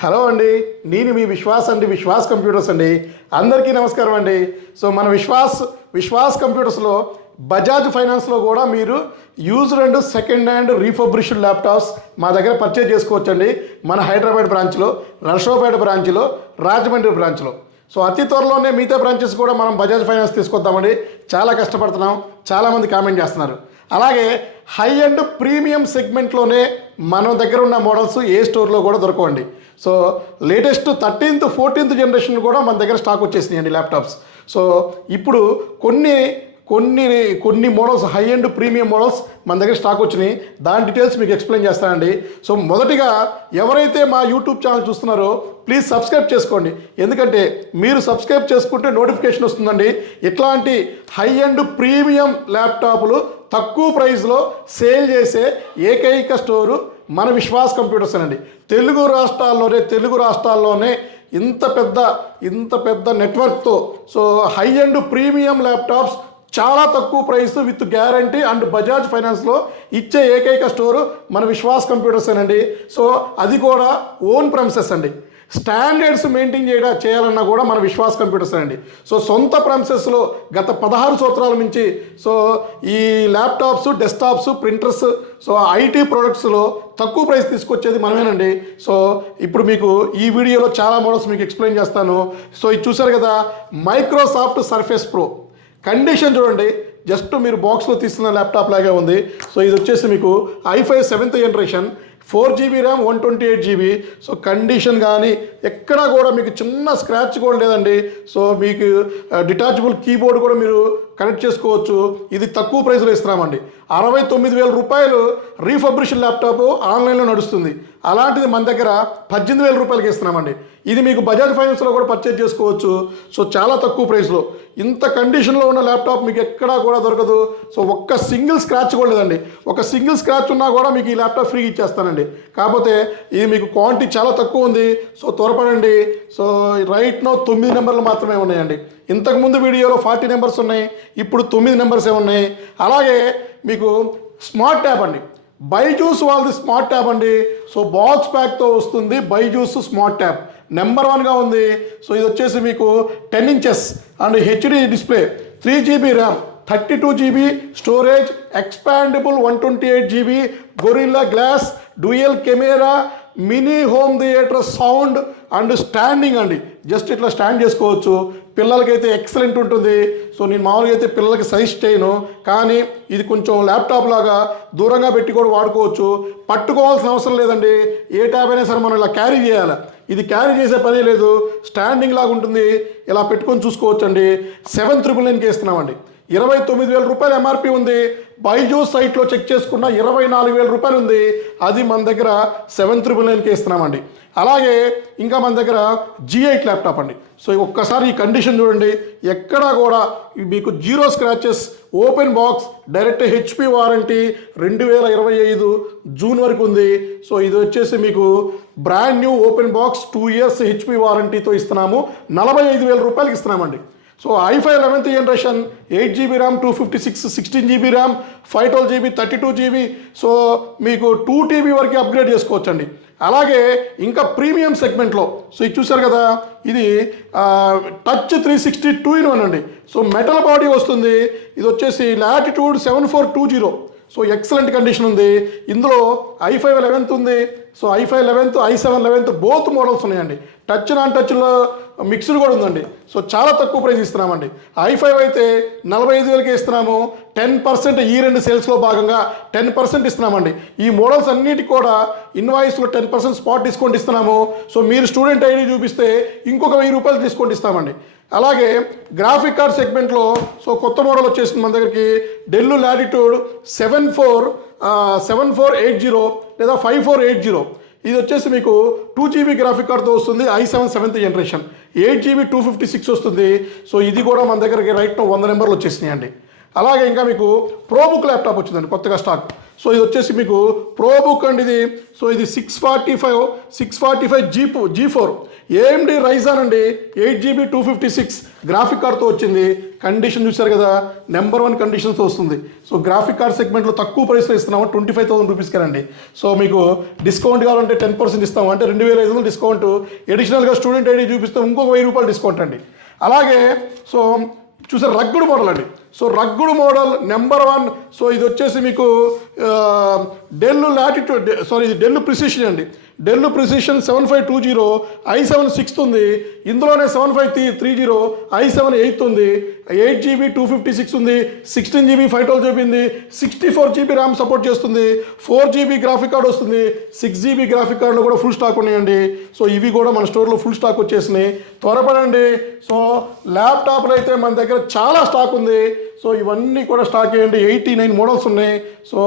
Hello అండి, నేను మీ విశ్వాస్ అండి, విశ్వాస్ కంప్యూటర్స్ అండి. అందరికీ నమస్కారం అండి. సో మన విశ్వాస్ కంప్యూటర్స్లో బజాజ్ ఫైనాన్స్లో కూడా మీరు used and second hand refurbished laptops మా దగ్గర పర్చేజ్ చేసుకోవచ్చండి. మన హైదరాబాద్ బ్రాంచ్లో, నర్సరావుపేట బ్రాంచ్లో, రాజమండ్రి బ్రాంచ్లో. సో అతి త్వరలోనే మిగతా బ్రాంచెస్ కూడా మనం బజాజ్ ఫైనాన్స్ తీసుకొద్దామండి. చాలా కష్టపడుతున్నాం, చాలామంది కామెంట్ చేస్తున్నారు. అలాగే హై అండ్ ప్రీమియం సెగ్మెంట్లోనే మన దగ్గర ఉన్న మోడల్స్ ఏ స్టోర్లో కూడా దొరకవండి. So latest 13th 14th generation కూడా మన దగ్గర స్టాక్ వచ్చేసినాయండి ల్యాప్టాప్స్. సో ఇప్పుడు కొన్ని models, high and premium models మన దగ్గర స్టాక్ వచ్చినాయి. దాని డీటెయిల్స్ మీకు ఎక్స్ప్లెయిన్ చేస్తానండి. సో మొదటిగా ఎవరైతే మా యూట్యూబ్ ఛానల్ చూస్తున్నారో ప్లీజ్ సబ్స్క్రైబ్ చేసుకోండి. ఎందుకంటే మీరు సబ్స్క్రైబ్ చేసుకుంటే నోటిఫికేషన్ వస్తుందండి. ఇట్లాంటి హై అండ్ ప్రీమియం ల్యాప్టాప్లు తక్కువ ప్రైస్లో సేల్ చేసే ఏకైక స్టోరు మన విశ్వాస్ కంప్యూటర్స్ అండి. తెలుగు రాష్ట్రాల్లోనే ఇంత పెద్ద నెట్వర్క్తో so high and premium laptops చాలా తక్కువ price with guarantee and Bajaj ఫైనాన్స్లో ఇచ్చే ఏకైక స్టోరు మన విశ్వాస్ కంప్యూటర్స్ అండి. సో అది కూడా ఓన్ ప్రెమిసెస్ అండి. స్టాండర్డ్స్ మెయింటైన్ చేయాలన్నా కూడా మన విశ్వాస్ కంప్యూటర్స్ అండి. సో సొంత ప్రెమిసెస్లో గత 16 సంవత్సరాల నుంచి సో ఈ laptops, desktops, printers, so IT ప్రొడక్ట్స్లో తక్కువ ప్రైస్ తీసుకొచ్చేది మనమేనండి. సో ఇప్పుడు మీకు ఈ వీడియోలో చాలా మోడల్స్ మీకు ఎక్స్ప్లెయిన్ చేస్తాను. సో ఇది చూసారు కదా, మైక్రోసాఫ్ట్ సర్ఫేస్ ప్రో. కండిషన్ చూడండి, జస్ట్ మీరు బాక్స్లో తీస్తున్న ల్యాప్టాప్ లాగే ఉంది. సో ఇది వచ్చేసి మీకు i5 7th generation, 4GB RAM, 128GB. So condition కానీ ఎక్కడా కూడా మీకు చిన్న స్క్రాచ్ కూడా లేదండి. సో మీకు డిటాచబుల్ కీబోర్డ్ కూడా మీరు కనెక్ట్ చేసుకోవచ్చు. ఇది తక్కువ ప్రైస్లో ఇస్తున్నామండి. 69,000 రూపాయలు రీఫర్బిష్డ్ ల్యాప్టాప్ ఆన్లైన్లో నడుస్తుంది. అలాంటిది మన దగ్గర 18,000 రూపాయలకి ఇస్తున్నామండి. ఇది మీకు బజాజ్ ఫైనాన్స్లో కూడా పర్చేజ్ చేసుకోవచ్చు. సో చాలా తక్కువ ప్రైస్లో ఇంత కండిషన్లో ఉన్న ల్యాప్టాప్ మీకు ఎక్కడా కూడా దొరకదు. సో ఒక్క సింగిల్ స్క్రాచ్ కూడా లేదండి. ఒక సింగిల్ స్క్రాచ్ ఉన్నా కూడా మీకు ఈ ల్యాప్టాప్ ఫ్రీగా ఇచ్చేస్తానండి. కాకపోతే ఇది మీకు క్వాంటిటీ చాలా తక్కువ ఉంది. సో త్వరపడండి. సో రైట్ నో 9 నెంబర్లు మాత్రమే ఉన్నాయండి. ఇంతకుముందు వీడియోలో 40 నెంబర్స్ ఉన్నాయి, ఇప్పుడు 9 నెంబర్సే ఉన్నాయి. అలాగే మీకు స్మార్ట్ ట్యాబ్ అండి, బైజూస్ వాళ్ళది స్మార్ట్ ట్యాబ్ అండి. సో బాక్స్ ప్యాక్తో వస్తుంది బైజూస్ స్మార్ట్ ట్యాబ్. నెంబర్ 1గా ఉంది. సో ఇది వచ్చేసి మీకు 10 inches and HD display, 3GB RAM, 32GB storage, expandable 128GB, gorilla glass, dual camera, mini home theatre sound and standing అండి. జస్ట్ ఇట్లా స్టాండ్ చేసుకోవచ్చు. పిల్లలకైతే ఎక్సలెంట్ ఉంటుంది. సో నేను మామూలుగా అయితే పిల్లలకి సజెస్ట్ చేయను, కానీ ఇది కొంచెం ల్యాప్టాప్ లాగా దూరంగా పెట్టి కూడా వాడుకోవచ్చు. పట్టుకోవాల్సిన అవసరం లేదండి. ఏ ట్యాబ్ అయినా సరే మనం ఇలా క్యారీ చేయాలి. ఇది క్యారీ చేసే పని లేదు, స్టాండింగ్ లాగా ఉంటుంది. ఇలా పెట్టుకొని చూసుకోవచ్చు అండి. 7,999కి ఇస్తున్నామండి. 29,000 రూపాయలు ఎంఆర్పి ఉంది. బైజూస్ సైట్లో చెక్ చేసుకున్న 24,000 రూపాయలు ఉంది. అది మన దగ్గర 7,999కి ఇస్తున్నామండి. అలాగే ఇంకా మన దగ్గర G8 ల్యాప్టాప్ అండి. సో ఒక్కసారి ఈ కండిషన్ చూడండి, ఎక్కడా కూడా మీకు 0 scratches, open box, direct HP warranty, 2025 June వరకు ఉంది. సో ఇది వచ్చేసి మీకు brand new open box 2 years HP వారంటీతో ఇస్తున్నాము. 45,000 రూపాయలకి ఇస్తున్నామండి. So i5 11th generation, 8GB RAM, 256, 16GB RAM, 512GB, 32GB. So మీకు 2TB వరకు అప్గ్రేడ్ చేసుకోవచ్చండి. అలాగే ఇంకా ప్రీమియం సెగ్మెంట్లో సో ఇది చూసారు కదా, ఇది టచ్ 360 2-in-1 అండి. సో మెటల్ బాడీ వస్తుంది. ఇది వచ్చేసి లాటిట్యూడ్ 7420. సో ఎక్సలెంట్ కండిషన్ ఉంది. ఇందులో i5 11th ఉంది. So i5 11th, i7 11th both models ఉన్నాయండి. టచ్ నాన్ టచ్లో మిక్స్డ్ కూడా ఉందండి. సో చాలా తక్కువ ప్రైస్ ఇస్తున్నామండి. i5 అయితే 45,000కే ఇస్తున్నాము. 10% ఈ 2 సేల్స్లో భాగంగా 10% ఇస్తున్నామండి. ఈ మోడల్స్ అన్నిటికి కూడా ఇన్వాయిస్లో 10% స్పాట్ డిస్కౌంట్ ఇస్తున్నాము. సో మీరు స్టూడెంట్ ఐడి చూపిస్తే ఇంకొక 1,000 రూపాయలు డిస్కౌంట్ ఇస్తామండి. అలాగే గ్రాఫిక్ కార్డ్ సెగ్మెంట్లో సో కొత్త మోడల్ వచ్చేసింది మన దగ్గరికి. డెల్ లాటిట్యూడ్ 7480 లేదా 5480. ఇది వచ్చేసి మీకు 2GB గ్రాఫిక్ కార్డ్తో వస్తుంది. i7 7th జనరేషన్, 8GB 256 వస్తుంది. సో ఇది కూడా మన దగ్గరికి రైట్ 100 నెంబర్లు వచ్చేసినాయండి. అలాగే ఇంకా మీకు ప్రోబుక్ ల్యాప్టాప్ వచ్చిందండి కొత్తగా స్టాక్. సో ఇది వచ్చేసి మీకు ప్రో బుక్ అండి ఇది. సో ఇది 645 G4 AMD Ryzen అండి, 8GB 256 గ్రాఫిక్ కార్డ్తో వచ్చింది. కండిషన్ చూశారు కదా, నెంబర్ 1 కండిషన్తో వస్తుంది. సో గ్రాఫిక్ కార్డ్ సెగ్మెంట్లో తక్కువ ప్రైస్లో ఇస్తున్నాము, 25,000 రూపీస్కేనండి. సో మీకు డిస్కౌంట్ కావాలంటే 10% ఇస్తాము, అంటే 2,500 డిస్కౌంట్. అడిషనల్గా స్టూడెంట్ ఐడి చూపిస్తాం, ఇంకొక 1000 రూపాయలు డిస్కౌంట్ అండి. అలాగే సో చూసారు రగ్గుడు మోడల్ అండి. So rugged model number 1. So ఇది వచ్చేసి మీకు డెల్ లాటిట్యూడ్, ఇది డెల్ ప్రిసిషన్ అండి. డెల్ ప్రిసిషన్ 7520 i7 6th ఉంది, ఇందులోనే 7530 i7 8th ఉంది, 8GB 256 ఉంది, 16GB 512GB ఉంది, 64GB ర్యామ్ సపోర్ట్ చేస్తుంది, 4GB గ్రాఫిక్ కార్డ్ వస్తుంది, 6GB గ్రాఫిక్ కార్డులో కూడా ఫుల్ స్టాక్ ఉన్నాయండి. సో ఇవి కూడా మన స్టోర్లో ఫుల్ స్టాక్ వచ్చేసినాయి, త్వరపడండి. సో ల్యాప్టాప్లు అయితే మన దగ్గర చాలా స్టాక్ ఉంది. సో ఇవన్నీ కూడా స్టాక్ చేయండి. 89 మోడల్స్ ఉన్నాయి. సో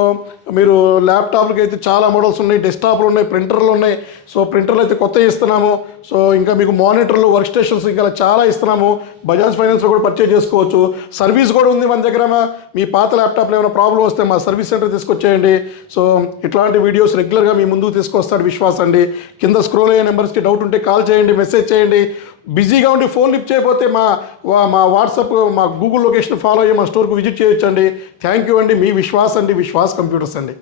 మీరు ల్యాప్టాప్లకి అయితే చాలా మోడల్స్ ఉన్నాయి, డెస్క్టాప్లు ఉన్నాయి, ప్రింటర్లు ఉన్నాయి. సో ప్రింటర్లు అయితే కొత్తవి ఇస్తున్నాము. సో ఇంకా మీకు మానిటర్లు, వర్క్ స్టేషన్స్ ఇంకా చాలా ఇస్తున్నాము. బజాజ్ ఫైనాన్స్లో కూడా పర్చేజ్ చేసుకోవచ్చు. సర్వీస్ కూడా ఉంది మన దగ్గర. మీ పాత ల్యాప్టాప్లో ఏమైనా ప్రాబ్లం వస్తే మా సర్వీస్ సెంటర్ తీసుకొచ్చేయండి. సో ఇట్లాంటి వీడియోస్ రెగ్యులర్గా మీ ముందుకు తీసుకొస్తాడు విశ్వాస్ అండి. కింద స్క్రోల్ అయ్యే నెంబర్స్కి డౌట్ ఉంటే కాల్ చేయండి, మెసేజ్ చేయండి. బిజీగా ఉండి ఫోన్ లిఫ్ట్ చేయకపోతే మా వాట్సాప్, మా గూగుల్ లొకేషన్ ఫాలో అయ్యి మా స్టోర్కి విజిట్ చేయొచ్చండి. థ్యాంక్ యూ అండి. మీ విశ్వాస్ అండి, విశ్వాస్ కంప్యూటర్స్ అండి.